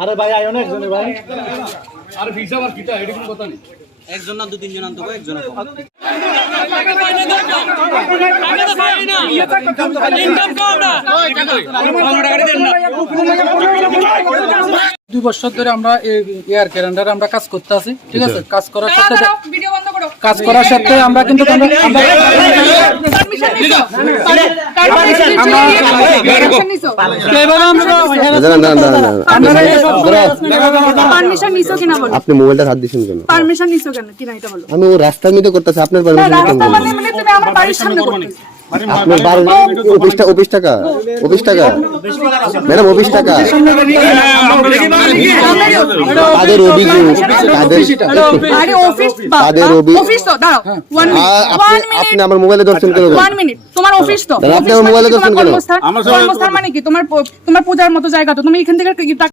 আরে ভাই আইও না একজনে ভাই আরে ভিসা আর কিটা এডি কোনো কথা নেই একজন না 2-3 জন আনতো একজন দুই বছর ধরে আমরা এয়ার ক্যালেন্ডারে আমরা কাজ করতে আছি, ঠিক আছে? কাজ করার সাথে আমরা কিন্তু আপনি মোবাইলটা হাত দিছেন কেন? পারমিশন নিছো কেন? কি না এটা বলো। আমি ও রাস্তার মধ্যে করতেছি, আপনার পারমিশন কেন? মানে তুমি আমার বাড়ির সামনে করতেছো। আপনার 12 টাকা ম্যাডাম, 20 টাকা তাদের অভিযোগ, আরে অফিস অফিস তো দাঁড়াও 1 মিনিট আপনি আমার মোবাইলে দর্শন করে 1 মিনিট তোমার অফিস তো আপনি আমার মোবাইলে দর্শন করে কর্মস্থান মানে কি তোমার পূজার মতো জায়গা তো তুমি এখান থেকে